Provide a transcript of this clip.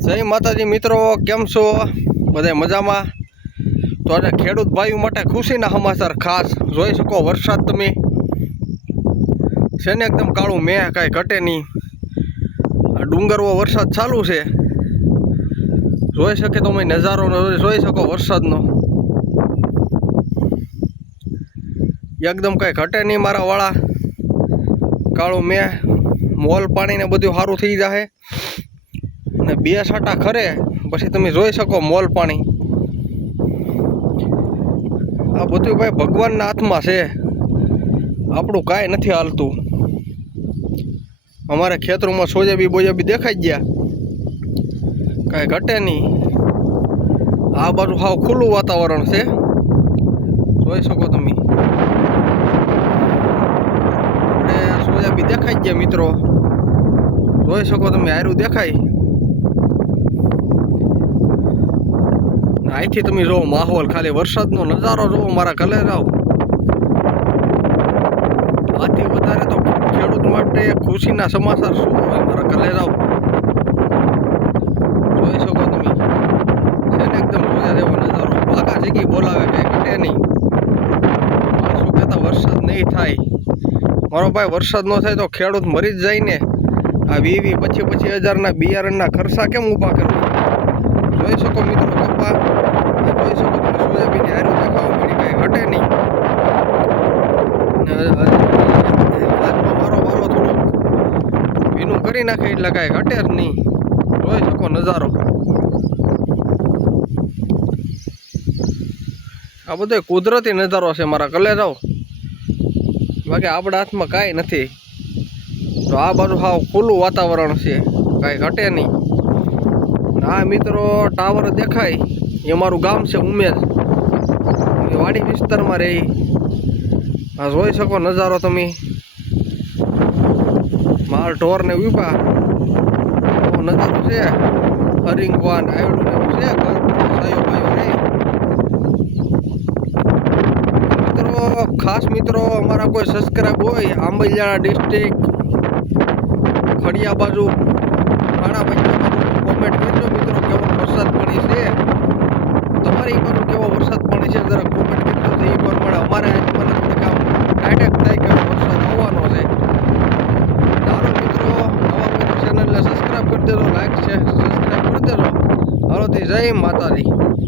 જય માતાજી મિત્રો, કેમ છો? બધા મજામાં? તો આજે ખેડૂત ભાઈઓ માટે ખુશીના સમાચાર ખાસ જોઈ શકો. વરસાદ તમે છે ને એકદમ કાળું મેં કાંઈ ઘટે નહીં. ડુંગરવો વરસાદ ચાલુ છે, જોઈ શકે તમે નજારો જોઈ શકો વરસાદનો. એકદમ કાંઈ ઘટે નહીં મારા વાળા. કાળું મેં મોલ પાણીને બધું સારું થઈ જાય અને બે છાંટા ખરે પછી તમે જોઈ શકો મોલ પાણી. આ બધું ભાઈ ભગવાનના હાથમાં છે, આપણું કાંઈ નથી હાલતું. અમારે ખેતરોમાં સોજાબી દેખાઈ ગયા, કાંઈ ઘટે નહીં. આ બાજુ હાવ ખુલ્લું વાતાવરણ છે, જોઈ શકો તમે. આપણે સોજાબી દેખાઈ ગયા મિત્રો, જોઈ શકો તમે. હારું દેખાય. અહીંથી તમે જોવો માહોલ, ખાલી વરસાદનો નજારો જોવો. મારા ઘરે જાઓ. આથી વધારે તો ખેડૂત માટે ખુશીના સમાચાર શું હોય? મારા ઘરે જાઓ, જોઈ શકો તમે. છે ને એકદમ જોયા જેવો નજારો. આખા જગ્યાએ બોલાવે, કંઈ ઘટે નહીં. શું કહેતા વરસાદ નહીં થાય? મારો ભાઈ વરસાદ ન થાય તો ખેડૂત મરી જ જાય ને. આ 20-25 હજારના બિયારણના ખર્ચા કેમ ઊભા કરવા? જોઈ શકો મિત્રો કપા, જોઈ શકો તમે સોયાબીન હારું દેખાવા મળી, કાંઈ ઘટે નહીં. આજનો મારો વારો થોડુંક ભીનું કરી નાખે એટલે કાંઈ ઘટે જ નહીં. જોઈ શકો નજારો. આ બધો કુદરતી નજારો છે મારા કલે જાઓ. બાકી આપણા હાથમાં કાંઈ નથી. તો આ બાજુ હાવ ખુલ્લું વાતાવરણ છે, કાંઈ ઘટે નહીં. હા મિત્રો, ટાવર દેખાય એ મારું ગામ છે ઉમેદ, એ વાડી વિસ્તારમાં રહી. આ જોઈ શકો નજારો તમે. માલ ઢોર ને ઉભા નજારો છે. હરિંગવાન આયડું ને એવું છે. સાયો ભાઈઓ રે મિત્રો. ખાસ મિત્રો, અમારા કોઈ સબસ્ક્રાઈબ હોય આંબલિયાળા ડિસ્ટ્રિક્ટ ખડિયા બાજુ ઘણા ભાઈ કોમેન્ટ કરજો મિત્રો. કેવો વરસાદ પડી છે તમારી બાજુ? કેવો વરસાદ પડી છે જરા કોમેન્ટ કરજો. તો એ પ્રમાણે અમારે મને થોડીક આમ ડાયરેક્ટ થાય કે વરસાદ આવવાનો છે. ચાલો મિત્રો, નવા મિત્રો ચેનલને સબસ્ક્રાઈબ કરી દેજો, લાઈક છે સબસ્ક્રાઈબ કરી દેજો. હાલો, જય માતાજી.